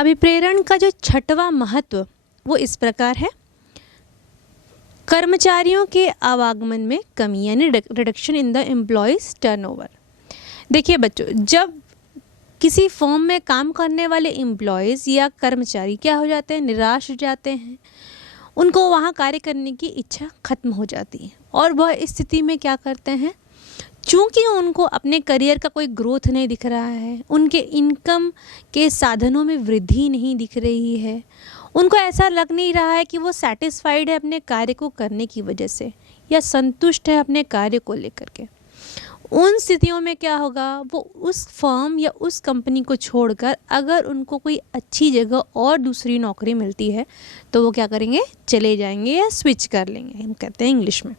अभिप्रेरण का जो छठवां महत्व वो इस प्रकार है। कर्मचारियों के आवागमन में कमी यानी reduction in the employees turnover. देखिए बच्चों, जब किसी फर्म में काम करने वाले एम्प्लॉयज़ या कर्मचारी क्या हो जाते हैं, निराश हो जाते हैं, उनको वहाँ कार्य करने की इच्छा खत्म हो जाती है और वह इस स्थिति में क्या करते हैं, चूँकि उनको अपने करियर का कोई ग्रोथ नहीं दिख रहा है, उनके इनकम के साधनों में वृद्धि नहीं दिख रही है, उनको ऐसा लग नहीं रहा है कि वो सैटिस्फाइड है अपने कार्य को करने की वजह से या संतुष्ट है अपने कार्य को लेकर के, उन स्थितियों में क्या होगा, वो उस फर्म या उस कंपनी को छोड़कर अगर उनको कोई अच्छी जगह और दूसरी नौकरी मिलती है तो वो क्या करेंगे, चले जाएंगे या स्विच कर लेंगे, हम कहते हैं इंग्लिश में।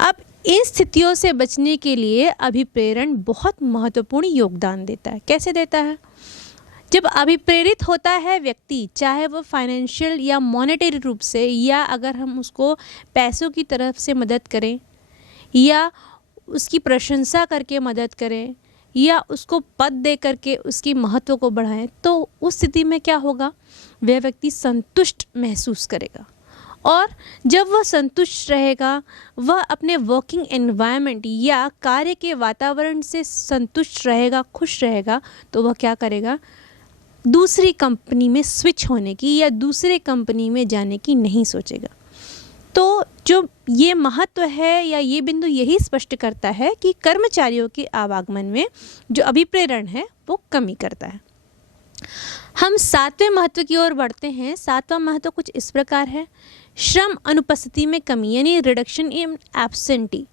अब इन स्थितियों से बचने के लिए अभिप्रेरण बहुत महत्वपूर्ण योगदान देता है। कैसे देता है? जब अभिप्रेरित होता है व्यक्ति, चाहे वो फाइनेंशियल या मॉनेटरी रूप से, या अगर हम उसको पैसों की तरफ से मदद करें या उसकी प्रशंसा करके मदद करें या उसको पद दे करके उसकी महत्व को बढ़ाएं, तो उस स्थिति में क्या होगा, वह व्यक्ति संतुष्ट महसूस करेगा। और जब वह संतुष्ट रहेगा, वह अपने वर्किंग एनवायरनमेंट या कार्य के वातावरण से संतुष्ट रहेगा, खुश रहेगा, तो वह क्या करेगा, दूसरी कंपनी में स्विच होने की या दूसरे कंपनी में जाने की नहीं सोचेगा। तो जो ये महत्व है या ये बिंदु यही स्पष्ट करता है कि कर्मचारियों के आवागमन में जो अभिप्रेरण है वो कमी करता है। हम सातवें महत्व की ओर बढ़ते हैं। सातवां महत्व कुछ इस प्रकार है, श्रम अनुपस्थिति में कमी यानी रिडक्शन इन एब्सेंटी।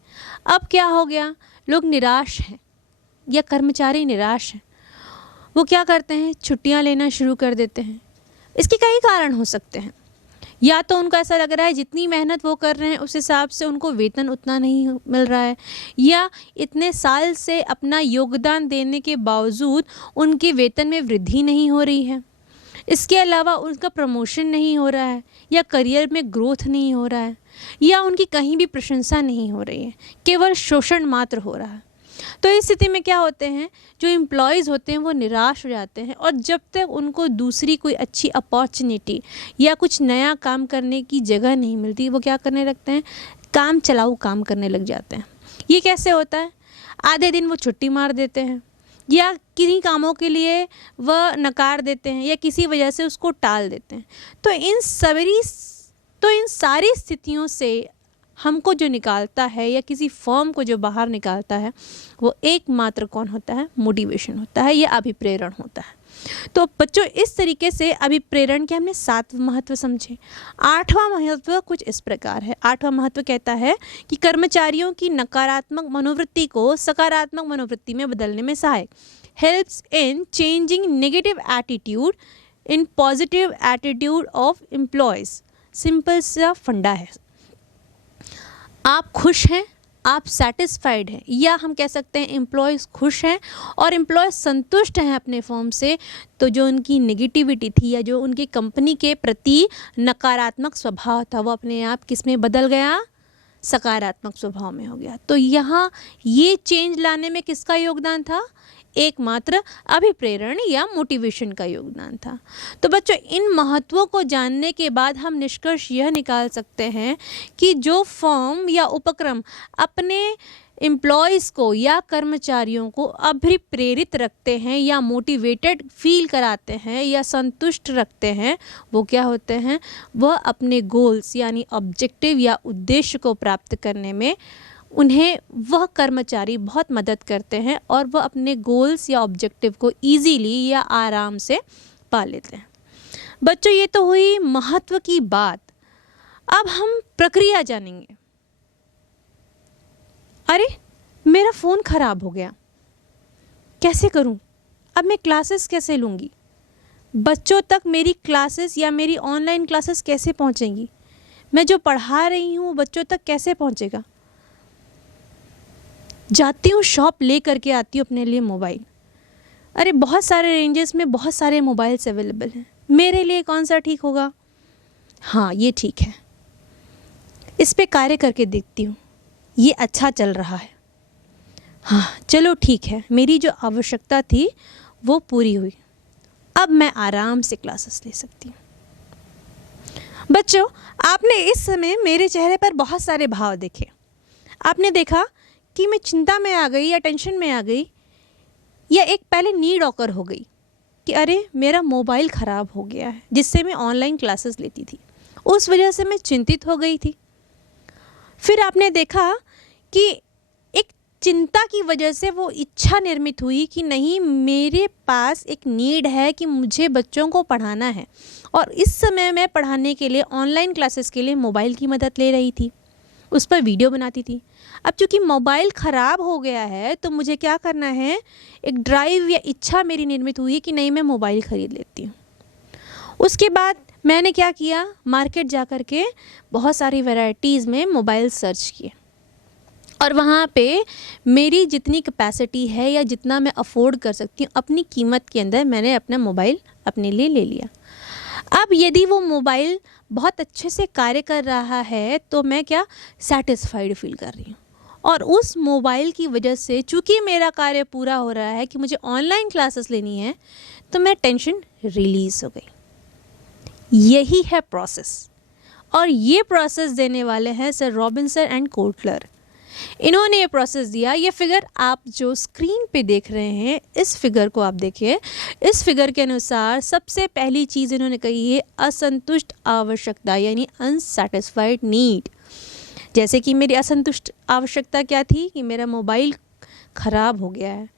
अब क्या हो गया, लोग निराश हैं या कर्मचारी निराश हैं, वो क्या करते हैं, छुट्टियां लेना शुरू कर देते हैं। इसके कई कारण हो सकते हैं, या तो उनको ऐसा लग रहा है जितनी मेहनत वो कर रहे हैं उस हिसाब से उनको वेतन उतना नहीं मिल रहा है, या इतने साल से अपना योगदान देने के बावजूद उनके वेतन में वृद्धि नहीं हो रही है, इसके अलावा उनका प्रमोशन नहीं हो रहा है, या करियर में ग्रोथ नहीं हो रहा है, या उनकी कहीं भी प्रशंसा नहीं हो रही है, केवल शोषण मात्र हो रहा है। तो इस स्थिति में क्या होते हैं, जो एम्प्लॉयज़ होते हैं वो निराश हो जाते हैं और जब तक उनको दूसरी कोई अच्छी अपॉर्चुनिटी या कुछ नया काम करने की जगह नहीं मिलती, वो क्या करने लगते हैं, काम चलाऊ काम करने लग जाते हैं। ये कैसे होता है, आधे दिन वो छुट्टी मार देते हैं या किन्हीं कामों के लिए वह नकार देते हैं या किसी वजह से उसको टाल देते हैं। तो इन सारी स्थितियों से हमको जो निकालता है या किसी फर्म को जो बाहर निकालता है वो एकमात्र कौन होता है, मोटिवेशन होता है या अभिप्रेरण होता है। तो बच्चों, इस तरीके से अभिप्रेरण के हमने 7 महत्व समझे। 8वां महत्व कुछ इस प्रकार है। 8वां महत्व कहता है कि कर्मचारियों की नकारात्मक मनोवृत्ति को सकारात्मक मनोवृत्ति में बदलने में सहायक, helps in changing negative attitude in positive attitude of employees. Simple सा फंडा है, आप खुश हैं, आप सेटिस्फाइड हैं, या हम कह सकते हैं एम्प्लॉयज़ खुश हैं और एम्प्लॉयज़ संतुष्ट हैं अपने फर्म से, तो जो उनकी नेगेटिविटी थी या जो उनकी कंपनी के प्रति नकारात्मक स्वभाव था वो अपने आप किस में बदल गया, सकारात्मक स्वभाव में हो गया। तो यहाँ ये चेंज लाने में किसका योगदान था, एकमात्र अभिप्रेरण या मोटिवेशन का योगदान था। तो बच्चों, इन महत्वों को जानने के बाद हम निष्कर्ष यह निकाल सकते हैं कि जो फर्म या उपक्रम अपने एम्प्लॉयज़ को या कर्मचारियों को अभिप्रेरित रखते हैं या मोटिवेटेड फील कराते हैं या संतुष्ट रखते हैं, वो क्या होते हैं, वह अपने गोल्स यानी ऑब्जेक्टिव या उद्देश्य को प्राप्त करने में उन्हें वह कर्मचारी बहुत मदद करते हैं और वह अपने गोल्स या ऑब्जेक्टिव को इजीली या आराम से पा लेते हैं। बच्चों, ये तो हुई महत्व की बात। अब हम प्रक्रिया जानेंगे। अरे, मेरा फ़ोन ख़राब हो गया, कैसे करूं? अब मैं क्लासेस कैसे लूँगी? बच्चों तक मेरी क्लासेस या मेरी ऑनलाइन क्लासेस कैसे पहुंचेंगी? मैं जो पढ़ा रही हूँ बच्चों तक कैसे पहुंचेगा? जाती हूँ शॉप ले करके आती हूँ अपने लिए मोबाइल। अरे, बहुत सारे रेंजेस में बहुत सारे मोबाइल्स अवेलेबल हैं, मेरे लिए कौन सा ठीक होगा? हाँ, ये ठीक है, इस पे कार्य करके देखती हूँ, ये अच्छा चल रहा है। हाँ चलो ठीक है, मेरी जो आवश्यकता थी वो पूरी हुई। अब मैं आराम से क्लासेस ले सकती हूँ। बच्चों, आपने इस समय मेरे चेहरे पर बहुत सारे भाव देखे। आपने देखा कि मैं चिंता में आ गई या टेंशन में आ गई, या एक पहले नीड ऑकर हो गई कि अरे मेरा मोबाइल ख़राब हो गया है जिससे मैं ऑनलाइन क्लासेस लेती थी, उस वजह से मैं चिंतित हो गई थी। फिर आपने देखा कि एक चिंता की वजह से वो इच्छा निर्मित हुई कि नहीं, मेरे पास एक नीड है कि मुझे बच्चों को पढ़ाना है, और इस समय मैं पढ़ाने के लिए ऑनलाइन क्लासेस के लिए मोबाइल की मदद ले रही थी, उस पर वीडियो बनाती थी। अब चूँकि मोबाइल ख़राब हो गया है तो मुझे क्या करना है, एक ड्राइव या इच्छा मेरी निर्मित हुई कि नहीं, मैं मोबाइल ख़रीद लेती हूँ। उसके बाद मैंने क्या किया, मार्केट जा कर के बहुत सारी वैरायटीज़ में मोबाइल सर्च किए, और वहाँ पे मेरी जितनी कैपेसिटी है या जितना मैं अफोर्ड कर सकती हूँ अपनी कीमत के अंदर मैंने अपना मोबाइल अपने लिए ले लिया। अब यदि वो मोबाइल बहुत अच्छे से कार्य कर रहा है तो मैं क्या सेटिस्फाइड फील कर रही हूँ, और उस मोबाइल की वजह से चूँकि मेरा कार्य पूरा हो रहा है कि मुझे ऑनलाइन क्लासेस लेनी है, तो मैं टेंशन रिलीज़ हो गई। यही है प्रोसेस, और ये प्रोसेस देने वाले हैं सर रॉबिन्सन एंड कोटलर। इन्होंने ये प्रोसेस दिया। ये फिगर आप जो स्क्रीन पे देख रहे हैं, इस फिगर को आप देखिए। इस फिगर के अनुसार सबसे पहली चीज़ इन्होंने कही है असंतुष्ट आवश्यकता, यानी अनसेटिस्फाइड नीड। जैसे कि मेरी असंतुष्ट आवश्यकता क्या थी कि मेरा मोबाइल ख़राब हो गया है।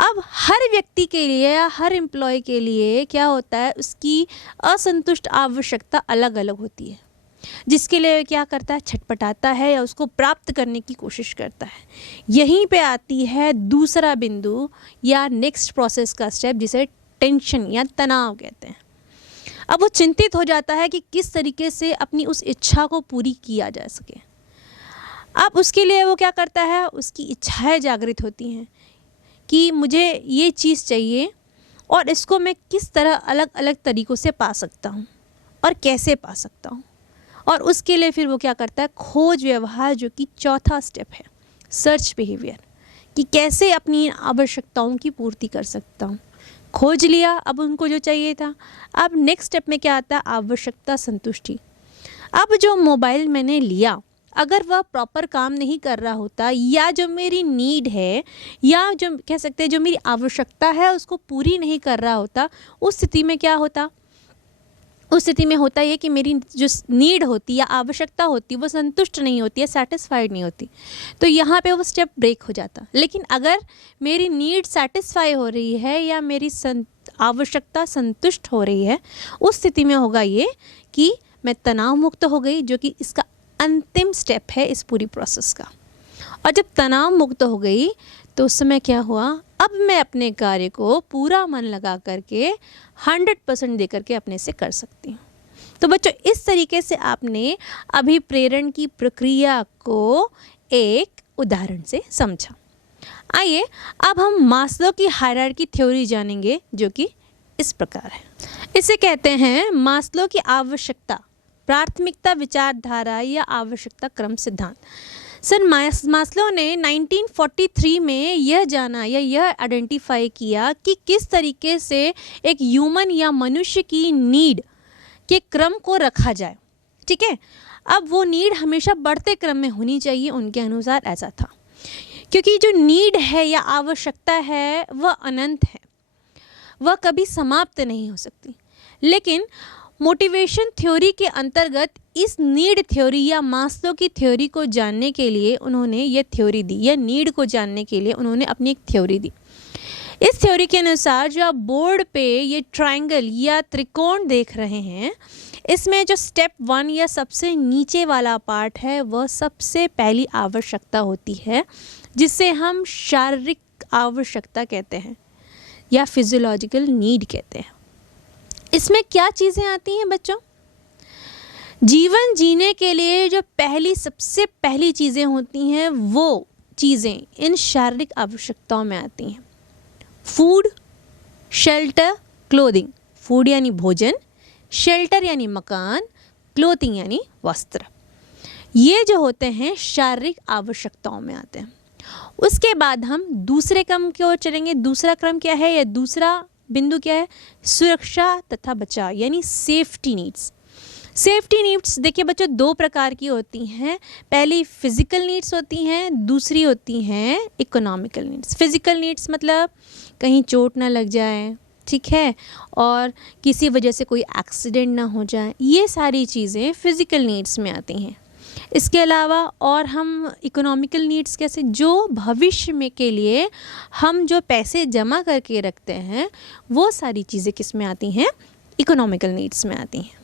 अब हर व्यक्ति के लिए या हर एम्प्लॉय के लिए क्या होता है, उसकी असंतुष्ट आवश्यकता अलग अलग होती है, जिसके लिए क्या करता है, छटपटाता है या उसको प्राप्त करने की कोशिश करता है। यहीं पे आती है दूसरा बिंदु या नेक्स्ट प्रोसेस का स्टेप, जिसे टेंशन या तनाव कहते हैं। अब वो चिंतित हो जाता है कि किस तरीके से अपनी उस इच्छा को पूरी किया जा सके। अब उसके लिए वो क्या करता है, उसकी इच्छाएं जागृत होती हैं कि मुझे ये चीज़ चाहिए और इसको मैं किस तरह अलग अलग तरीक़ों से पा सकता हूँ और कैसे पा सकता हूँ। और उसके लिए फिर वो क्या करता है, खोज व्यवहार, जो कि चौथा स्टेप है, सर्च बिहेवियर, कि कैसे अपनी आवश्यकताओं की पूर्ति कर सकता हूँ। खोज लिया अब उनको जो चाहिए था। अब नेक्स्ट स्टेप में क्या आता है, आवश्यकता संतुष्टि। अब जो मोबाइल मैंने लिया, अगर वह प्रॉपर काम नहीं कर रहा होता, या जो मेरी नीड है या जो कह सकते हैं जो मेरी आवश्यकता है उसको पूरी नहीं कर रहा होता, उस स्थिति में क्या होता, उस स्थिति में होता ये कि मेरी जो नीड होती या आवश्यकता होती वो संतुष्ट नहीं होती है, सेटिस्फाइड नहीं होती, तो यहाँ पे वो स्टेप ब्रेक हो जाता। लेकिन अगर मेरी नीड सेटिस्फाई हो रही है या मेरी आवश्यकता संतुष्ट हो रही है, उस स्थिति में होगा ये कि मैं तनाव मुक्त हो गई, जो कि इसका अंतिम स्टेप है इस पूरी प्रोसेस का। और जब तनाव मुक्त हो गई तो उस समय क्या हुआ, अब मैं अपने कार्य को पूरा मन लगा करके 100% दे करके अपने से कर सकती हूँ। तो बच्चों, इस तरीके से आपने अभिप्रेरण की प्रक्रिया को एक उदाहरण से समझा। आइए अब हम मास्लो की हायरार्की थ्योरी जानेंगे, जो कि इस प्रकार है। इसे कहते हैं मास्लो की आवश्यकता प्राथमिकता विचारधारा या आवश्यकता क्रम सिद्धांत। सर मास्लो ने 1943 में यह जाना या यह आइडेंटिफाई किया कि किस तरीके से एक ह्यूमन या मनुष्य की नीड के क्रम को रखा जाए। ठीक है, अब वो नीड हमेशा बढ़ते क्रम में होनी चाहिए, उनके अनुसार ऐसा था, क्योंकि जो नीड है या आवश्यकता है वह अनंत है, वह कभी समाप्त नहीं हो सकती। लेकिन मोटिवेशन थ्योरी के अंतर्गत इस नीड थ्योरी या मास्लो की थ्योरी को जानने के लिए उन्होंने ये थ्योरी दी, या नीड को जानने के लिए उन्होंने अपनी एक थ्योरी दी। इस थ्योरी के अनुसार जो आप बोर्ड पे ये ट्रायंगल या त्रिकोण देख रहे हैं, इसमें जो स्टेप 1 या सबसे नीचे वाला पार्ट है वह सबसे पहली आवश्यकता होती है, जिसे हम शारीरिक आवश्यकता कहते हैं या फिजियोलॉजिकल नीड कहते हैं। इसमें क्या चीज़ें आती हैं बच्चों, जीवन जीने के लिए जो सबसे पहली चीज़ें होती हैं वो चीज़ें इन शारीरिक आवश्यकताओं में आती हैं। Food, shelter, clothing. फूड यानी भोजन, शेल्टर यानी मकान, क्लोथिंग यानी वस्त्र। ये जो होते हैं शारीरिक आवश्यकताओं में आते हैं। उसके बाद हम दूसरे क्रम की ओर चलेंगे। दूसरा क्रम क्या है, या दूसरा बिंदु क्या है? सुरक्षा तथा बचाव यानी सेफ्टी नीड्स। सेफ्टी नीड्स देखिए बच्चों दो प्रकार की होती हैं। पहली फिजिकल नीड्स होती हैं, दूसरी होती हैं इकोनॉमिकल नीड्स। फिजिकल नीड्स मतलब कहीं चोट ना लग जाए, ठीक है, और किसी वजह से कोई एक्सीडेंट ना हो जाए, ये सारी चीज़ें फिजिकल नीड्स में आती हैं। इसके अलावा और हम इकोनॉमिकल नीड्स कैसे, जो भविष्य में के लिए हम जो पैसे जमा करके रखते हैं वो सारी चीज़ें किस में आती हैं? इकोनॉमिकल नीड्स में आती हैं।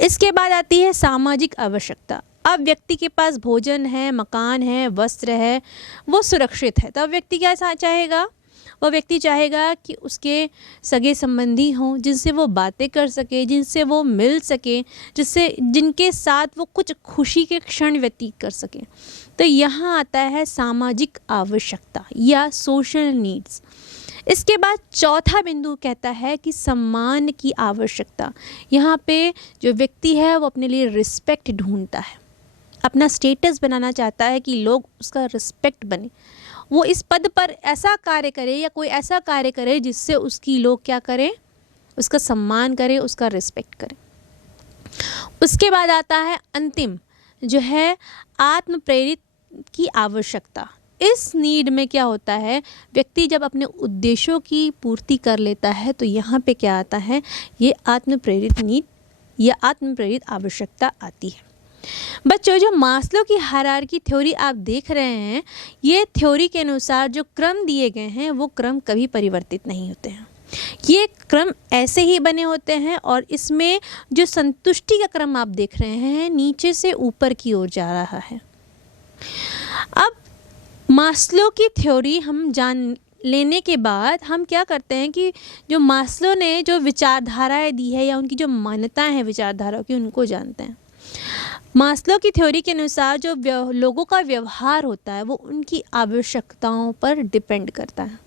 इसके बाद आती है सामाजिक आवश्यकता। अब व्यक्ति के पास भोजन है, मकान है, वस्त्र है, वो सुरक्षित है, तब व्यक्ति क्या चाहेगा? वो व्यक्ति चाहेगा कि उसके सगे संबंधी हों जिनसे वो बातें कर सके, जिनसे वो मिल सके, जिनके साथ वो कुछ खुशी के क्षण व्यतीत कर सके। तो यहाँ आता है सामाजिक आवश्यकता या सोशल नीड्स। इसके बाद चौथा बिंदु कहता है कि सम्मान की आवश्यकता। यहाँ पे जो व्यक्ति है वो अपने लिए रिस्पेक्ट ढूंढता है, अपना स्टेटस बनाना चाहता है कि लोग उसका रिस्पेक्ट बने, वो इस पद पर ऐसा कार्य करे या कोई ऐसा कार्य करे जिससे उसकी लोग क्या करें? उसका सम्मान करें, उसका रिस्पेक्ट करें। उसके बाद आता है अंतिम जो है आत्म प्रेरित की आवश्यकता। इस नीड में क्या होता है? व्यक्ति जब अपने उद्देश्यों की पूर्ति कर लेता है तो यहाँ पे क्या आता है? ये आत्म प्रेरित नीड या आत्म प्रेरित आवश्यकता आती है। बच्चों जो मास्लो की हायरार्की थ्योरी आप देख रहे हैं, ये थ्योरी के अनुसार जो क्रम दिए गए हैं वो क्रम कभी परिवर्तित नहीं होते हैं। ये क्रम ऐसे ही बने होते हैं और इसमें जो संतुष्टि का क्रम आप देख रहे हैं नीचे से ऊपर की ओर जा रहा है। अब मास्लो की थ्योरी हम जान लेने के बाद हम क्या करते हैं कि जो मास्लो ने जो विचारधाराएं दी है या उनकी जो मान्यताएं हैं विचारधाराओं की, उनको जानते हैं। मास्लो की थ्योरी के अनुसार जो लोगों का व्यवहार होता है वो उनकी आवश्यकताओं पर डिपेंड करता है।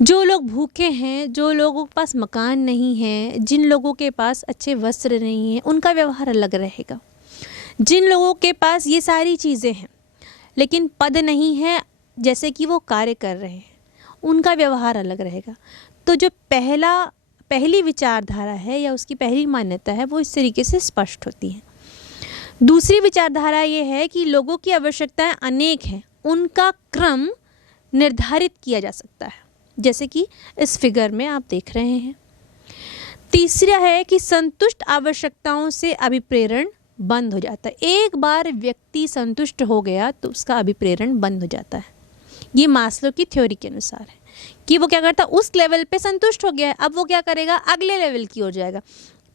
जो लोग भूखे हैं, जो लोगों के पास मकान नहीं है, जिन लोगों के पास अच्छे वस्त्र नहीं हैं, उनका व्यवहार अलग रहेगा। जिन लोगों के पास ये सारी चीज़ें हैं लेकिन पद नहीं है, जैसे कि वो कार्य कर रहे हैं, उनका व्यवहार अलग रहेगा। तो जो पहली विचारधारा है या उसकी पहली मान्यता है वो इस तरीके से स्पष्ट होती है। दूसरी विचारधारा ये है कि लोगों की आवश्यकताएं अनेक हैं, उनका क्रम निर्धारित किया जा सकता है, जैसे कि इस फिगर में आप देख रहे हैं। तीसरा है कि संतुष्ट आवश्यकताओं से अभिप्रेरण बंद हो जाता है। एक बार व्यक्ति संतुष्ट हो गया तो उसका अभिप्रेरण बंद हो जाता है। ये मास्लो की थ्योरी के अनुसार है कि वो क्या करता, उस लेवल पे संतुष्ट हो गया है, अब वो क्या करेगा? अगले लेवल की ओर जाएगा।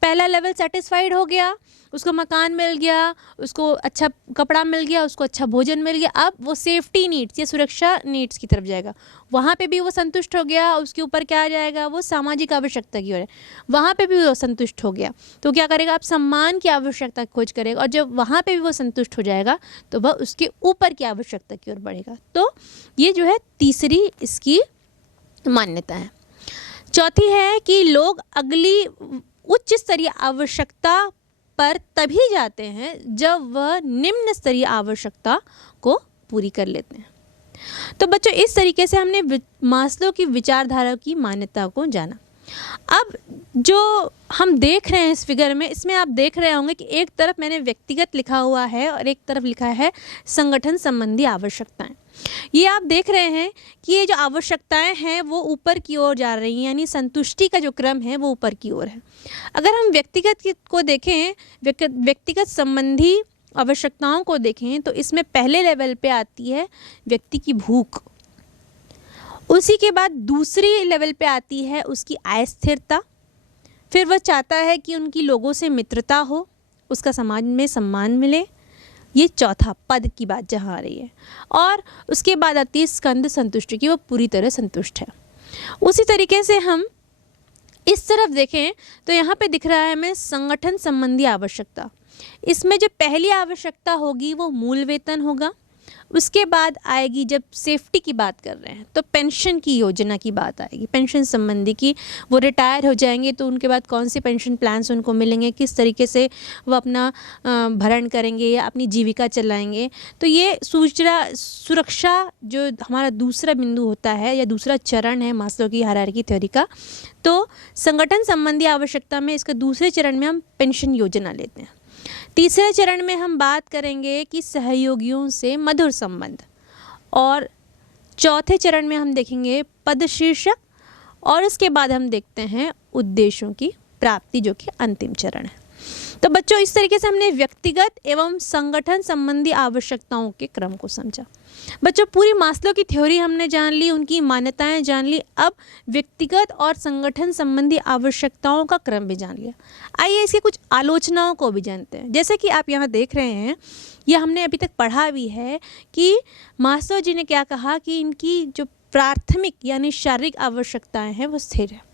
पहला लेवल सेटिस्फाइड हो गया, उसको मकान मिल गया, उसको अच्छा कपड़ा मिल गया, उसको अच्छा भोजन मिल गया, अब वो सेफ्टी नीड्स या सुरक्षा नीड्स की तरफ जाएगा। वहाँ पे भी वो संतुष्ट हो गया, उसके ऊपर क्या आ जाएगा? वो सामाजिक आवश्यकता की ओर है। वहाँ पे भी वो संतुष्ट हो गया तो क्या करेगा? अब सम्मान की आवश्यकता खोज करेगा, और जब वहाँ पे भी वो संतुष्ट हो जाएगा तो वह उसके ऊपर की आवश्यकता की ओर बढ़ेगा। तो ये जो है तीसरी इसकी मान्यता है। चौथी है कि लोग अगली उच्च स्तरीय आवश्यकता पर तभी जाते हैं जब वह निम्न स्तरीय आवश्यकता को पूरी कर लेते हैं। तो बच्चों इस तरीके से हमने मास्लो की विचारधारा की मान्यता को जाना। अब जो हम देख रहे हैं इस फिगर में, इसमें आप देख रहे होंगे कि एक तरफ मैंने व्यक्तिगत लिखा हुआ है और एक तरफ लिखा है संगठन संबंधी आवश्यकताएं। ये आप देख रहे हैं कि ये जो आवश्यकताएं हैं वो ऊपर की ओर जा रही हैं, यानी संतुष्टि का जो क्रम है वो ऊपर की ओर है। अगर हम व्यक्तिगत को देखें, व्यक्तिगत संबंधी आवश्यकताओं को देखें तो इसमें पहले लेवल पे आती है व्यक्ति की भूख। उसी के बाद दूसरी लेवल पे आती है उसकी आय स्थिरता। फिर वह चाहता है कि उनकी लोगों से मित्रता हो, उसका समाज में सम्मान मिले। ये चौथा पद की बात जहाँ आ रही है। और उसके बाद आती है स्कंद संतुष्टि की, वो पूरी तरह संतुष्ट है। उसी तरीके से हम इस तरफ देखें तो यहाँ पे दिख रहा है हमें संगठन संबंधी आवश्यकता। इसमें जो पहली आवश्यकता होगी वो मूल वेतन होगा, उसके बाद आएगी, जब सेफ्टी की बात कर रहे हैं तो पेंशन की योजना की बात आएगी, पेंशन संबंधी की। वो रिटायर हो जाएंगे तो उनके बाद कौन से पेंशन प्लान्स उनको मिलेंगे, किस तरीके से वो अपना भरण करेंगे या अपनी जीविका चलाएंगे। तो ये सुरक्षा जो हमारा दूसरा बिंदु होता है या दूसरा चरण है मास्लो की हायरार्की थ्योरी का। तो संगठन संबंधी आवश्यकता में इसके दूसरे चरण में हम पेंशन योजना लेते हैं। तीसरे चरण में हम बात करेंगे कि सहयोगियों से मधुर संबंध, और चौथे चरण में हम देखेंगे पद शीर्षक, और उसके बाद हम देखते हैं उद्देश्यों की प्राप्ति, जो कि अंतिम चरण है। तो बच्चों, इस तरीके से हमने व्यक्तिगत एवं संगठन संबंधी आवश्यकताओं के क्रम को समझा। बच्चों, पूरी मास्लो की थ्योरी हमने जान ली, उनकी मान्यताएं जान ली, अब व्यक्तिगत और संगठन संबंधी आवश्यकताओं का क्रम भी जान लिया। आइए इसकी कुछ आलोचनाओं को भी जानते हैं। जैसे कि आप यहाँ देख रहे हैं, यह हमने अभी तक पढ़ा भी है कि मास्लो जी ने क्या कहा कि इनकी जो प्राथमिक यानी शारीरिक आवश्यकताएं हैं वो स्थिर है।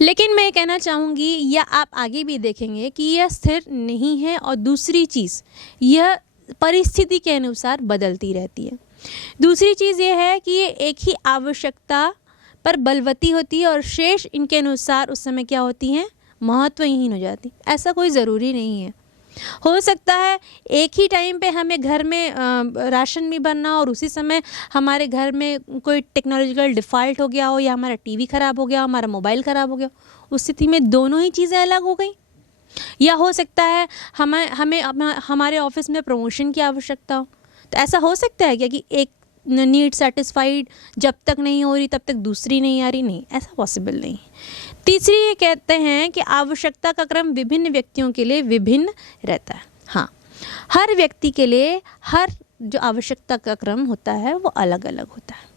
लेकिन मैं कहना चाहूँगी, या आप आगे भी देखेंगे कि यह स्थिर नहीं है, और दूसरी चीज़ यह परिस्थिति के अनुसार बदलती रहती है। दूसरी चीज़ ये है कि ये एक ही आवश्यकता पर बलवती होती है और शेष इनके अनुसार उस समय क्या होती हैं, महत्वहीन हो जाती। ऐसा कोई ज़रूरी नहीं है। हो सकता है एक ही टाइम पे हमें घर में राशन भी बनना और उसी समय हमारे घर में कोई टेक्नोलॉजिकल डिफ़ॉल्ट हो गया हो, या हमारा टीवी ख़राब हो गया, हमारा मोबाइल ख़राब हो गया। उस स्थिति में दोनों ही चीज़ें अलग हो गई। या हो सकता है हमें हमारे ऑफिस में प्रमोशन की आवश्यकता हो। तो ऐसा हो सकता है क्या कि एक नीड सेटिस्फाइड जब तक नहीं हो रही तब तक दूसरी नहीं आ रही? नहीं, ऐसा पॉसिबल नहीं। तीसरी ये कहते हैं कि आवश्यकता का क्रम विभिन्न व्यक्तियों के लिए विभिन्न रहता है। हाँ, हर व्यक्ति के लिए हर जो आवश्यकता का क्रम होता है वो अलग अलग होता है।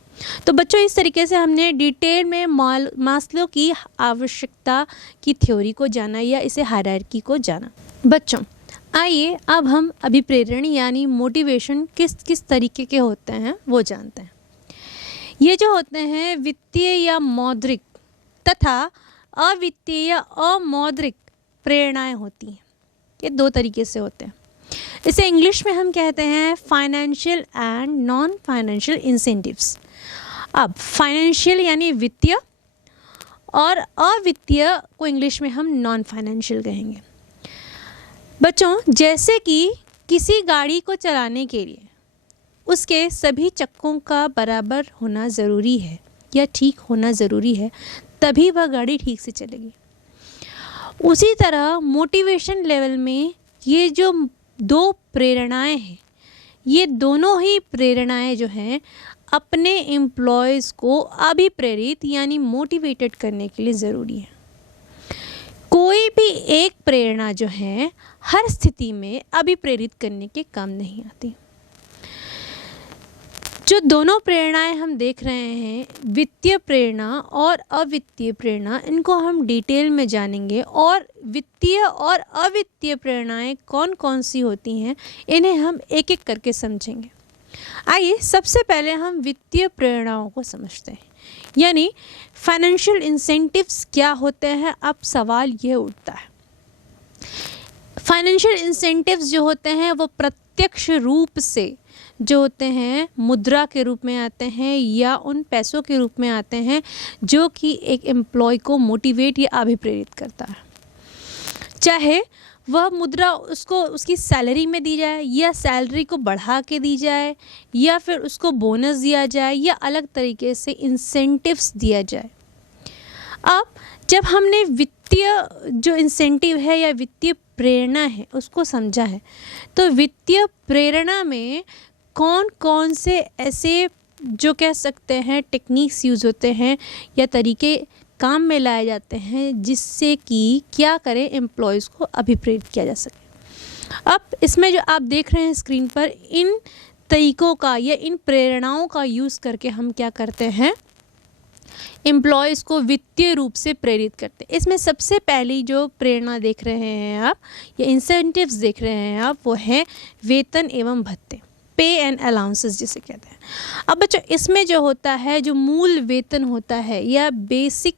तो बच्चों, इस तरीके से हमने डिटेल में मास्लो की आवश्यकता की थ्योरी को जाना, या इसे हायरार्की को जाना। बच्चों, आइए अब हम अभिप्रेरण यानी मोटिवेशन किस किस तरीके के होते हैं वो जानते हैं। ये जो होते हैं वित्तीय या मौद्रिक तथा अवित्तीय या अमौद्रिक प्रेरणाएं होती हैं। ये दो तरीके से होते हैं। इसे इंग्लिश में हम कहते हैं financial and non financial incentives. अब फाइनेंशियल यानी वित्तीय, और अवित्तीय को इंग्लिश में हम नॉन फाइनेंशियल कहेंगे। बच्चों, जैसे कि किसी गाड़ी को चलाने के लिए उसके सभी चक्कों का बराबर होना ज़रूरी है या ठीक होना ज़रूरी है, तभी वह गाड़ी ठीक से चलेगी। उसी तरह मोटिवेशन लेवल में ये जो दो प्रेरणाएं हैं, ये दोनों ही प्रेरणाएं जो हैं अपने एम्प्लॉयज़ को अभिप्रेरित यानी मोटिवेटेड करने के लिए ज़रूरी है। कोई भी एक प्रेरणा जो है हर स्थिति में अभिप्रेरित करने के काम नहीं आती। जो दोनों प्रेरणाएं हम देख रहे हैं, वित्तीय प्रेरणा और अवित्तीय प्रेरणा, इनको हम डिटेल में जानेंगे, और वित्तीय और अवित्तीय प्रेरणाएं कौन कौन सी होती हैं इन्हें हम एक एक करके समझेंगे। आइए सबसे पहले हम वित्तीय प्रेरणाओं को समझते हैं, यानी फाइनेंशियल इंसेंटिव्स क्या होते हैं। अब सवाल ये उठता है, फाइनेंशियल इंसेंटिव्स जो होते हैं वो प्रत्यक्ष रूप से जो होते हैं मुद्रा के रूप में आते हैं या उन पैसों के रूप में आते हैं जो कि एक एम्प्लॉय को मोटिवेट या अभिप्रेरित करता है। चाहे वह मुद्रा उसको उसकी सैलरी में दी जाए, या सैलरी को बढ़ा के दी जाए, या फिर उसको बोनस दिया जाए, या अलग तरीके से इंसेंटिव्स दिया जाए। अब जब हमने वित्तीय जो इंसेंटिव है या वित्तीय प्रेरणा है उसको समझा है, तो वित्तीय प्रेरणा में कौन कौन से ऐसे जो कह सकते हैं टेक्निक्स यूज़ होते हैं या तरीके काम में लाए जाते हैं जिससे कि क्या करें एम्प्लॉयज़ को अभिप्रेरित किया जा सके। अब इसमें जो आप देख रहे हैं स्क्रीन पर, इन तरीकों का या इन प्रेरणाओं का यूज़ करके हम क्या करते हैं, एम्प्लॉयज़ को वित्तीय रूप से प्रेरित करते हैं। इसमें सबसे पहली जो प्रेरणा देख रहे हैं आप या इंसेंटिव्स देख रहे हैं आप, वो है वेतन एवं भत्ते, पे एंड अलाउंसेस जिसे कहते हैं। अब बच्चों, इसमें जो होता है जो मूल वेतन होता है या बेसिक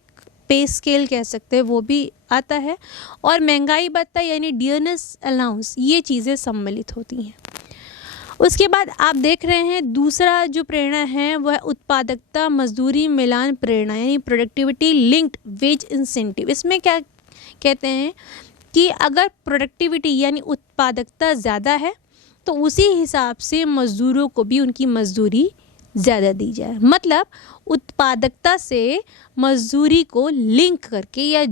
पे स्केल कह सकते हैं वो भी आता है, और महंगाई भत्ता यानी डियरनेस अलाउंस, ये चीज़ें सम्मिलित होती हैं। उसके बाद आप देख रहे हैं दूसरा जो प्रेरणा है वह उत्पादकता मजदूरी मिलान प्रेरणा यानी प्रोडक्टिविटी लिंक्ड वेज इंसेंटिव। इसमें क्या कहते हैं कि अगर प्रोडक्टिविटी यानी उत्पादकता ज़्यादा है तो उसी हिसाब से मज़दूरों को भी उनकी मजदूरी ज़्यादा दी जाए। मतलब उत्पादकता से मजदूरी को लिंक करके या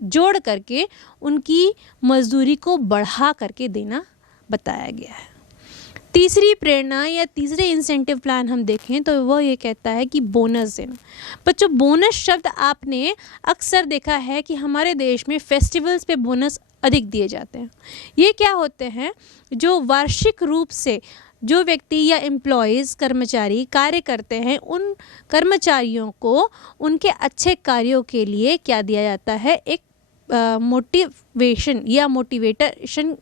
जोड़ करके उनकी मजदूरी को बढ़ा करके देना बताया गया है। तीसरी प्रेरणा या तीसरे इंसेंटिव प्लान हम देखें तो वह ये कहता है कि बोनस देना। बच्चों, बोनस शब्द आपने अक्सर देखा है कि हमारे देश में फेस्टिवल्स पे बोनस अधिक दिए जाते हैं। ये क्या होते हैं, जो वार्षिक रूप से जो व्यक्ति या एम्प्लॉयज़ कर्मचारी कार्य करते हैं उन कर्मचारियों को उनके अच्छे कार्यों के लिए क्या दिया जाता है, एक मोटिवेशन या मोटिवेशन,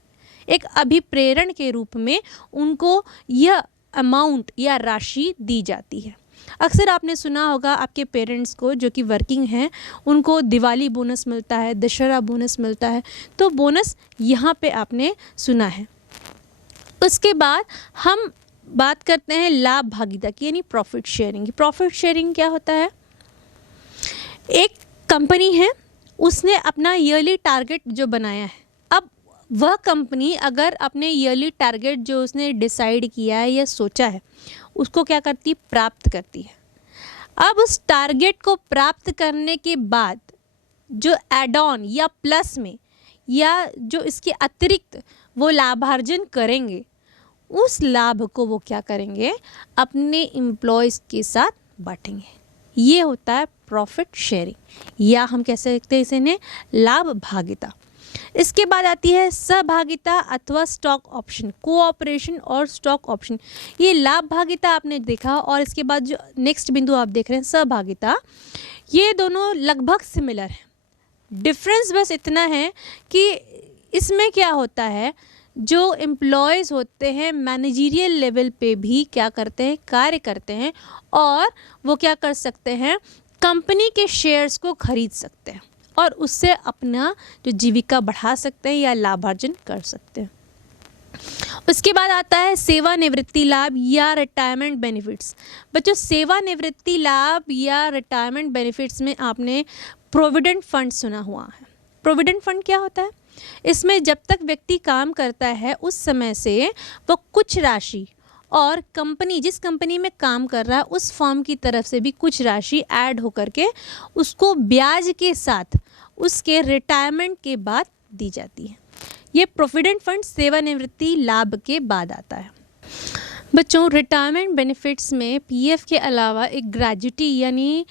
एक अभिप्रेरण के रूप में उनको यह अमाउंट या राशि दी जाती है। अक्सर आपने सुना होगा आपके पेरेंट्स को जो कि वर्किंग हैं उनको दिवाली बोनस मिलता है, दशहरा बोनस मिलता है, तो बोनस यहाँ पे आपने सुना है। उसके बाद हम बात करते हैं लाभ भागीदारी की यानी प्रॉफिट शेयरिंग। प्रॉफिट शेयरिंग क्या होता है, एक कंपनी है उसने अपना ईयरली टारगेट जो बनाया है, अब वह कंपनी अगर अपने ईयरली टारगेट जो उसने डिसाइड किया है या सोचा है उसको क्या करती है, प्राप्त करती है। अब उस टारगेट को प्राप्त करने के बाद जो एड ऑन या प्लस में या जो इसके अतिरिक्त वो लाभार्जन करेंगे उस लाभ को वो क्या करेंगे, अपने एम्प्लॉयज़ के साथ बांटेंगे। ये होता है प्रॉफिट शेयरिंग या हम कह सकते हैं इसे ने लाभ भागिता। इसके बाद आती है सहभागिता अथवा स्टॉक ऑप्शन, कोऑपरेशन और स्टॉक ऑप्शन। ये लाभ भागिता आपने देखा और इसके बाद जो नेक्स्ट बिंदु आप देख रहे हैं सहभागिता, ये दोनों लगभग सिमिलर हैं। डिफरेंस बस इतना है कि इसमें क्या होता है, जो एम्प्लॉयज़ होते हैं मैनेजरियल लेवल पे भी क्या करते हैं, कार्य करते हैं और वो क्या कर सकते हैं, कंपनी के शेयर्स को खरीद सकते हैं और उससे अपना जो जीविका बढ़ा सकते हैं या लाभार्जन कर सकते हैं। उसके बाद आता है सेवानिवृत्ति लाभ या रिटायरमेंट बेनिफिट्स। बच्चों, सेवानिवृत्ति लाभ या रिटायरमेंट बेनिफिट्स में आपने प्रोविडेंट फंड सुना हुआ है। प्रोविडेंट फंड क्या होता है, इसमें जब तक व्यक्ति काम करता है उस समय से वो कुछ राशि और कंपनी जिस कंपनी में काम कर रहा है उस फर्म की तरफ से भी कुछ राशि ऐड होकर के उसको ब्याज के साथ उसके रिटायरमेंट के बाद दी जाती है। ये प्रोविडेंट फंड सेवानिवृत्ति लाभ के बाद आता है। बच्चों, रिटायरमेंट बेनिफिट्स में पीएफ के अलावा एक ग्रेजुटी यानी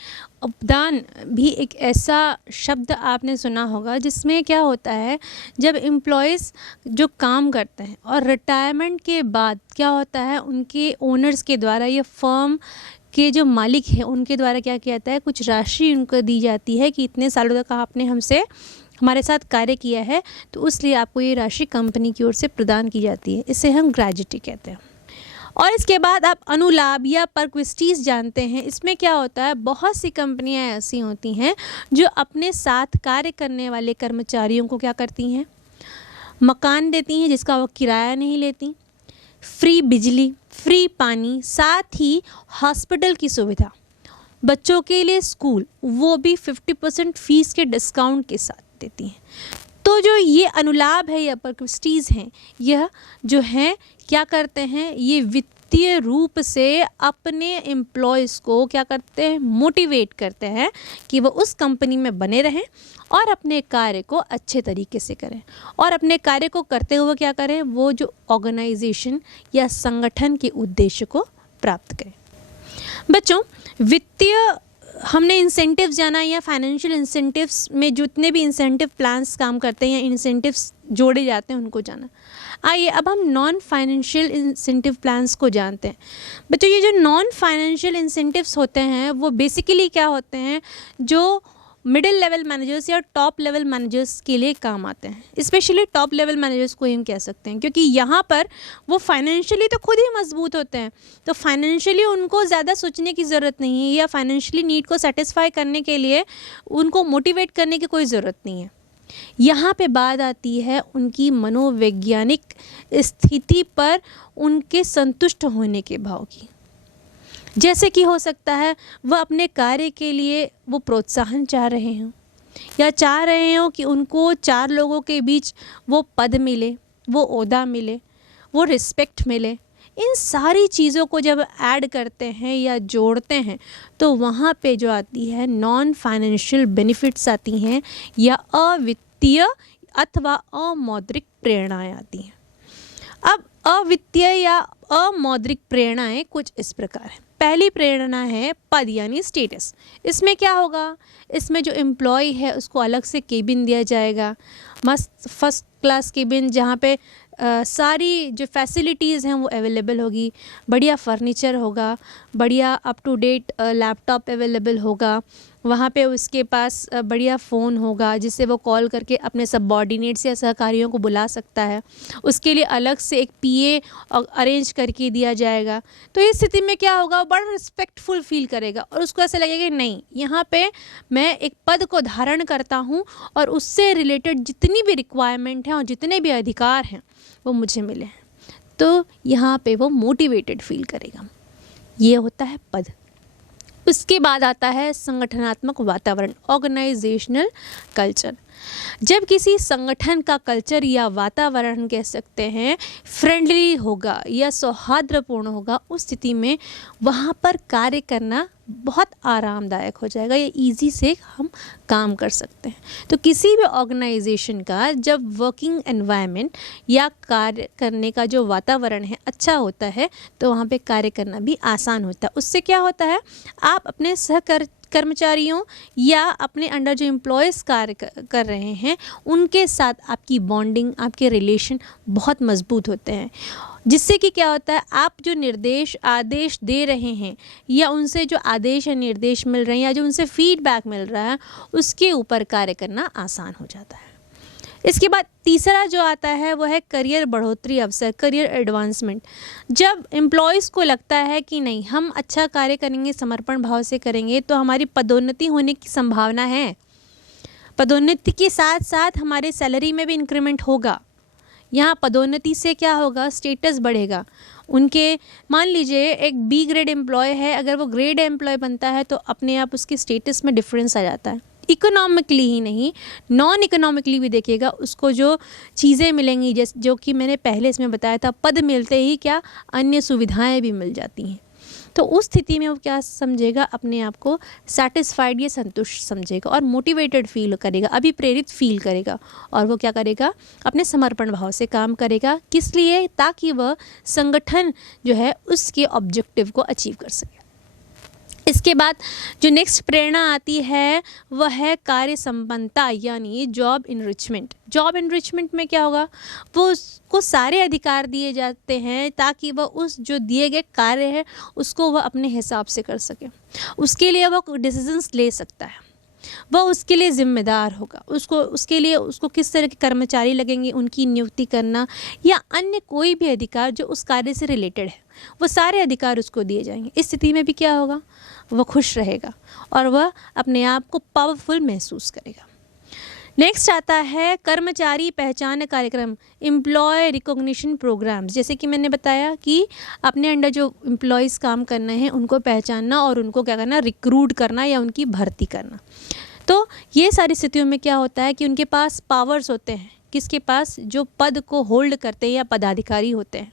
उपदान भी एक ऐसा शब्द आपने सुना होगा, जिसमें क्या होता है, जब एम्प्लॉयज़ जो काम करते हैं और रिटायरमेंट के बाद क्या होता है, उनके ओनर्स के द्वारा या फर्म के जो मालिक हैं उनके द्वारा क्या किया जाता है, कुछ राशि उनको दी जाती है कि इतने सालों तक आपने हमारे साथ कार्य किया है तो इसलिए आपको ये राशि कंपनी की ओर से प्रदान की जाती है। इसे हम ग्रेजुटी कहते हैं। और इसके बाद आप अनुलाभ या परक्विस्टीज जानते हैं। इसमें क्या होता है, बहुत सी कंपनियां ऐसी होती हैं जो अपने साथ कार्य करने वाले कर्मचारियों को क्या करती हैं, मकान देती हैं जिसका वो किराया नहीं लेती, फ्री बिजली, फ्री पानी, साथ ही हॉस्पिटल की सुविधा, बच्चों के लिए स्कूल, वो भी 50% फीस के डिस्काउंट के साथ देती हैं। तो जो ये अनुलाभ है या परक्विस्टीज हैं, यह जो हैं क्या करते हैं, ये वित्तीय रूप से अपने एम्प्लॉयज़ को क्या करते हैं, मोटिवेट करते हैं कि वो उस कंपनी में बने रहें और अपने कार्य को अच्छे तरीके से करें और अपने कार्य को करते हुए क्या करें, वो जो ऑर्गेनाइजेशन या संगठन के उद्देश्य को प्राप्त करें। बच्चों, वित्तीय हमने इंसेंटिव्स जाना या फाइनेंशियल इंसेंटिव्स में जितने भी इंसेंटिव प्लान्स काम करते हैं या इंसेंटिव्स जोड़े जाते हैं उनको जाना। आइए अब हम नॉन फाइनेंशियल इंसेंटिव प्लान्स को जानते हैं। बच्चों, ये जो नॉन फाइनेंशियल इंसेंटिव्स होते हैं वो बेसिकली क्या होते हैं, जो मिडिल लेवल मैनेजर्स या टॉप लेवल मैनेजर्स के लिए काम आते हैं। स्पेशली टॉप लेवल मैनेजर्स को हम कह सकते हैं क्योंकि यहाँ पर वो फाइनेंशियली तो खुद ही मजबूत होते हैं, तो फाइनेंशियली उनको ज़्यादा सोचने की ज़रूरत नहीं है या फाइनेंशियली नीड को सेटिस्फाई करने के लिए उनको मोटिवेट करने की कोई ज़रूरत नहीं है। यहाँ पे बात आती है उनकी मनोवैज्ञानिक स्थिति पर उनके संतुष्ट होने के भाव की। जैसे कि हो सकता है वह अपने कार्य के लिए वो प्रोत्साहन चाह रहे हों, या चाह रहे हो कि उनको 4 लोगों के बीच वो पद मिले, वो ओहदा मिले, वो रिस्पेक्ट मिले। इन सारी चीज़ों को जब ऐड करते हैं या जोड़ते हैं तो वहाँ पे जो आती है नॉन फाइनेंशियल बेनिफिट्स आती हैं, या अवित्तीय अथवा अमौद्रिक प्रेरणाएं आती हैं। अब अवित्तीय या अमौद्रिक प्रेरणाएं कुछ इस प्रकार हैं। पहली प्रेरणा है पद यानी स्टेटस। इसमें क्या होगा, इसमें जो एम्प्लॉय है उसको अलग से केबिन दिया जाएगा, मस्त फर्स्ट क्लास केबिन जहाँ पे सारी जो फैसिलिटीज़ हैं वो अवेलेबल होगी, बढ़िया फर्नीचर होगा, बढ़िया up to date laptop available होगा, वहाँ पे उसके पास बढ़िया फ़ोन होगा जिससे वो कॉल करके अपने सबऑर्डिनेट्स या सहकारियों को बुला सकता है। उसके लिए अलग से एक पीए अरेंज करके दिया जाएगा। तो इस स्थिति में क्या होगा, वो बड़ा रिस्पेक्टफुल फील करेगा और उसको ऐसा लगेगा कि नहीं, यहाँ पे मैं एक पद को धारण करता हूँ और उससे रिलेटेड जितनी भी रिक्वायरमेंट हैं और जितने भी अधिकार हैं वो मुझे मिले हैं। तो यहाँ पे वो मोटिवेटेड फील करेगा। ये होता है पद। उसके बाद आता है संगठनात्मक वातावरण, ऑर्गेनाइजेशनल कल्चर। जब किसी संगठन का कल्चर या वातावरण कह सकते हैं फ्रेंडली होगा या सौहार्दपूर्ण होगा, उस स्थिति में वहाँ पर कार्य करना बहुत आरामदायक हो जाएगा या इजी से हम काम कर सकते हैं। तो किसी भी ऑर्गेनाइजेशन का जब वर्किंग एनवायरनमेंट या कार्य करने का जो वातावरण है अच्छा होता है तो वहाँ पे कार्य करना भी आसान होता है। उससे क्या होता है, आप अपने कर्मचारियों या अपने अंडर जो एम्प्लॉयज़ कार्य कर रहे हैं उनके साथ आपकी बॉन्डिंग, आपके रिलेशन बहुत मजबूत होते हैं, जिससे कि क्या होता है, आप जो निर्देश आदेश दे रहे हैं या उनसे जो आदेश या निर्देश मिल रहे हैं या जो उनसे फीडबैक मिल रहा है उसके ऊपर कार्य करना आसान हो जाता है। इसके बाद तीसरा जो आता है वो है करियर बढ़ोतरी अवसर, करियर एडवांसमेंट। जब एम्प्लॉयज़ को लगता है कि नहीं, हम अच्छा कार्य करेंगे, समर्पण भाव से करेंगे तो हमारी पदोन्नति होने की संभावना है। पदोन्नति के साथ साथ हमारे सैलरी में भी इंक्रीमेंट होगा। यहाँ पदोन्नति से क्या होगा, स्टेटस बढ़ेगा। उनके मान लीजिए एक बी ग्रेड एम्प्लॉय है, अगर वो ग्रेड एम्प्लॉय बनता है तो अपने आप उसकी स्टेटस में डिफरेंस आ जाता है। इकोनॉमिकली ही नहीं, नॉन इकोनॉमिकली भी देखिएगा, उसको जो चीज़ें मिलेंगी जैसे जो कि मैंने पहले इसमें बताया था, पद मिलते ही क्या अन्य सुविधाएं भी मिल जाती हैं। तो उस स्थिति में वो क्या समझेगा, अपने आप को सेटिस्फाइड या संतुष्ट समझेगा और मोटिवेटेड फील करेगा, अभिप्रेरित फील करेगा और वो क्या करेगा, अपने समर्पण भाव से काम करेगा। किस लिए, ताकि वह संगठन जो है उसके ऑब्जेक्टिव को अचीव कर सके। इसके बाद जो नेक्स्ट प्रेरणा आती है वह है कार्य संपन्नता यानी जॉब इनरिचमेंट। जॉब इनरिचमेंट में क्या होगा, वो उसको सारे अधिकार दिए जाते हैं ताकि वह उस जो दिए गए कार्य है उसको वह अपने हिसाब से कर सके। उसके लिए वह डिसीजंस ले सकता है, वह उसके लिए जिम्मेदार होगा। उसके लिए उसको किस तरह के कर्मचारी लगेंगे उनकी नियुक्ति करना या अन्य कोई भी अधिकार जो उस कार्य से रिलेटेड है, वो सारे अधिकार उसको दिए जाएंगे। इस स्थिति में भी क्या होगा, वह खुश रहेगा और वह अपने आप को पावरफुल महसूस करेगा। नेक्स्ट आता है कर्मचारी पहचान कार्यक्रम, एम्प्लॉय रिकॉग्निशन प्रोग्राम्स। जैसे कि मैंने बताया कि अपने अंडर जो एम्प्लॉयज़ काम करना है उनको पहचानना और उनको क्या करना, रिक्रूट करना या उनकी भर्ती करना। तो ये सारी स्थितियों में क्या होता है कि उनके पास पावर्स होते हैं, किसके पास, जो पद को होल्ड करते हैं या पदाधिकारी होते हैं।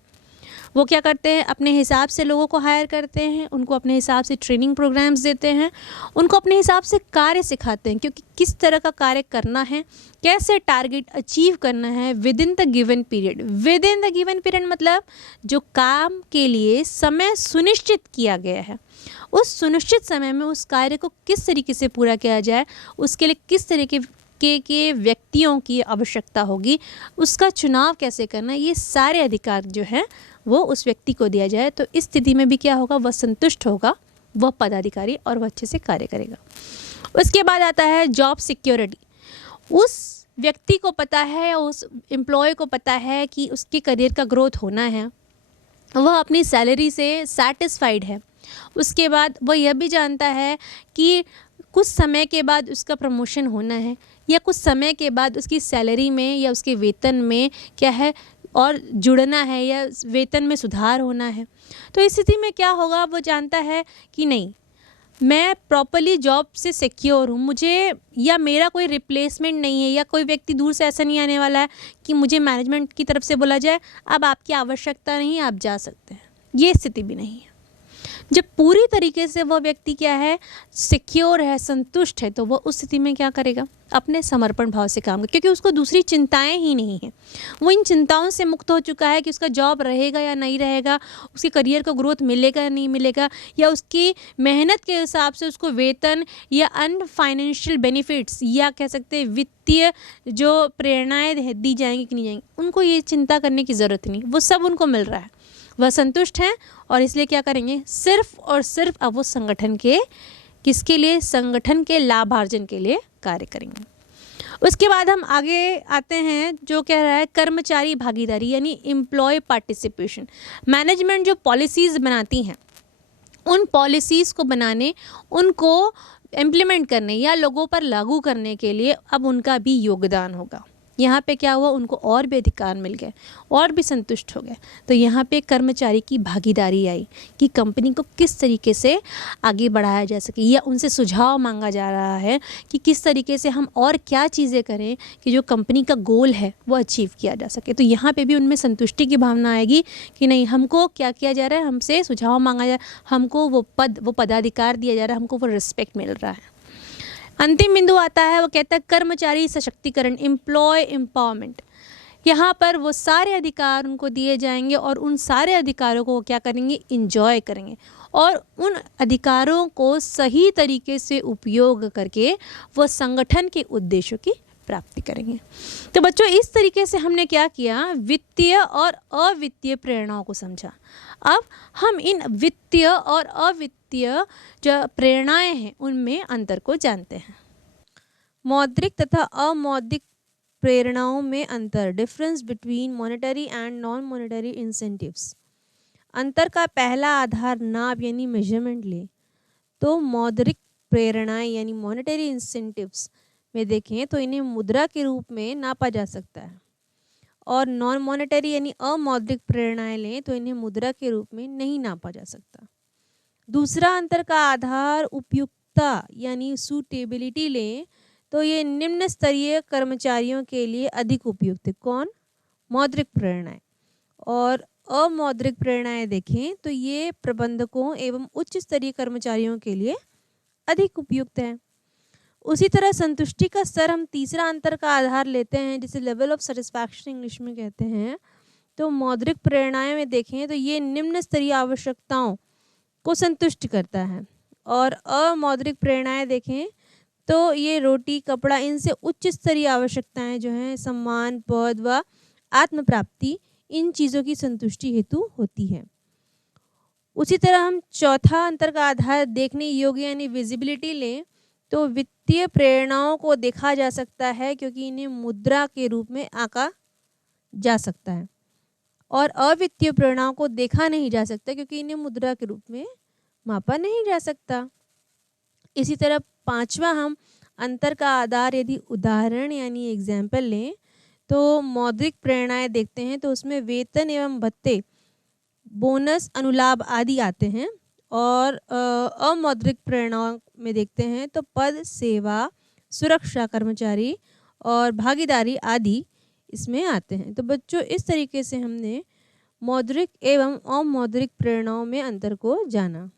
वो क्या करते हैं, अपने हिसाब से लोगों को हायर करते हैं, उनको अपने हिसाब से ट्रेनिंग प्रोग्राम्स देते हैं, उनको अपने हिसाब से कार्य सिखाते हैं, क्योंकि किस तरह का कार्य करना है, कैसे टारगेट अचीव करना है with in the given period. With in the given period मतलब जो काम के लिए समय सुनिश्चित किया गया है, उस सुनिश्चित समय में उस कार्य को किस तरीके से पूरा किया जाए, उसके लिए किस तरीके के व्यक्तियों की आवश्यकता होगी, उसका चुनाव कैसे करना, ये सारे अधिकार जो हैं वो उस व्यक्ति को दिया जाए। तो इस स्थिति में भी क्या होगा, वह संतुष्ट होगा, वह पदाधिकारी, और वह अच्छे से कार्य करेगा। उसके बाद आता है जॉब सिक्योरिटी। उस व्यक्ति को पता है, उस एम्प्लॉय को पता है कि उसके करियर का ग्रोथ होना है, वह अपनी सैलरी से सेटिस्फाइड है। उसके बाद वह यह भी जानता है कि कुछ समय के बाद उसका प्रमोशन होना है या कुछ समय के बाद उसकी सैलरी में या उसके वेतन में क्या है और जुड़ना है या वेतन में सुधार होना है। तो इस स्थिति में क्या होगा, वो जानता है कि नहीं, मैं प्रॉपरली जॉब से सिक्योर हूँ, मुझे या मेरा कोई रिप्लेसमेंट नहीं है, या कोई व्यक्ति दूर से ऐसा नहीं आने वाला है कि मुझे मैनेजमेंट की तरफ से बोला जाए अब आपकी आवश्यकता नहीं, आप जा सकते हैं। ये स्थिति भी नहीं है। जब पूरी तरीके से वह व्यक्ति क्या है, सिक्योर है, संतुष्ट है, तो वह उस स्थिति में क्या करेगा, अपने समर्पण भाव से काम करेगा, क्योंकि उसको दूसरी चिंताएं ही नहीं हैं। वो इन चिंताओं से मुक्त हो चुका है कि उसका जॉब रहेगा या नहीं रहेगा, उसके करियर को ग्रोथ मिलेगा या नहीं मिलेगा, या उसकी मेहनत के हिसाब से उसको वेतन या अन्य फाइनेंशियल बेनिफिट्स या कह सकते हैं वित्तीय जो प्रेरणाएं दी जाएंगी कि नहीं जाएंगी, उनको ये चिंता करने की ज़रूरत नहीं, वो सब उनको मिल रहा है, वह संतुष्ट हैं। और इसलिए क्या करेंगे, सिर्फ और सिर्फ अब वो संगठन के किसके लिए, संगठन के लाभार्जन के लिए कार्य करेंगे। उसके बाद हम आगे आते हैं जो कह रहा है कर्मचारी भागीदारी यानी एम्प्लॉय पार्टिसिपेशन। मैनेजमेंट जो पॉलिसीज़ बनाती हैं, उन पॉलिसीज़ को बनाने, उनको इम्प्लीमेंट करने या लोगों पर लागू करने के लिए अब उनका भी योगदान होगा। यहाँ पे क्या हुआ, उनको और भी अधिकार मिल गए और भी संतुष्ट हो गए। तो यहाँ पे कर्मचारी की भागीदारी आई कि कंपनी को किस तरीके से आगे बढ़ाया जा सके, या उनसे सुझाव मांगा जा रहा है कि किस तरीके से हम और क्या चीज़ें करें कि जो कंपनी का गोल है वो अचीव किया जा सके। तो यहाँ पे भी उनमें संतुष्टि की भावना आएगी कि नहीं, हमको क्या किया जा रहा है, हमसे सुझाव मांगा जा रहा है, हमको वो पदाधिकार दिया जा रहा है, हमको वो रिस्पेक्ट मिल रहा है। अंतिम बिंदु आता है, वो कहता है कर्मचारी सशक्तिकरण, एम्प्लॉय एम्पावरमेंट। यहाँ पर वो सारे अधिकार उनको दिए जाएंगे और उन सारे अधिकारों को वो क्या करेंगे, इंजॉय करेंगे, और उन अधिकारों को सही तरीके से उपयोग करके वो संगठन के उद्देश्यों की प्राप्ति करेंगे। तो बच्चों, इस तरीके से हमने क्या किया, वित्तीय और अवित्तीय प्रेरणाओं को समझा। अब हम इन वित्तीय और अवित्तीय जो प्रेरणाएं हैं उनमें अंतर को जानते हैं। मौद्रिक तथा अमौद्रिक प्रेरणाओं में अंतर, difference between monetary and non monetary incentives. अंतर का पहला आधार नाप यानी मेजरमेंट ले तो मौद्रिक प्रेरणाएं यानी मॉनेटरी इंसेंटिव्स में देखें तो इन्हें मुद्रा के रूप में नापा जा सकता है, और नॉन मॉनेटरी यानी अमौद्रिक प्रेरणाएं लें तो इन्हें मुद्रा के रूप में नहीं नापा जा सकता। दूसरा अंतर का आधार उपयुक्तता यानी सूटेबिलिटी लें तो ये निम्न स्तरीय कर्मचारियों के लिए अधिक उपयुक्त है। कौन? मौद्रिक प्रेरणाएं। और अमौद्रिक प्रेरणाएं देखें तो ये प्रबंधकों एवं उच्च स्तरीय कर्मचारियों के लिए अधिक उपयुक्त है। उसी तरह संतुष्टि का स्तर हम तीसरा अंतर का आधार लेते हैं, जिसे लेवल ऑफ सेटिस्फैक्शन इंग्लिश में कहते हैं। तो मौद्रिक प्रेरणाएं में देखें तो ये निम्न स्तरीय आवश्यकताओं को संतुष्ट करता है, और अमौद्रिक प्रेरणाएं देखें तो ये रोटी कपड़ा इनसे उच्च स्तरीय आवश्यकताएं जो हैं, सम्मान पद व आत्म प्राप्ति, इन चीज़ों की संतुष्टि हेतु होती है। उसी तरह हम चौथा अंतर का आधार देखने योग्य यानी विजिबिलिटी लें तो वित्तीय प्रेरणाओं को देखा जा सकता है क्योंकि इन्हें मुद्रा के रूप में आंका जा सकता है, और अवित्तीय प्रेरणाओं को देखा नहीं जा सकता क्योंकि इन्हें मुद्रा के रूप में मापा नहीं जा सकता। इसी तरह पांचवा हम अंतर का आधार यदि उदाहरण यानी एग्जाम्पल लें तो मौद्रिक प्रेरणाएं देखते हैं तो उसमें वेतन एवं भत्ते, बोनस, अनुलाभ आदि आते हैं, और अमौद्रिक प्रेरणाओं में देखते हैं तो पद, सेवा, सुरक्षा, कर्मचारी और भागीदारी आदि इसमें आते हैं। तो बच्चों, इस तरीके से हमने मौद्रिक एवं अमौद्रिक प्रेरणाओं में अंतर को जाना।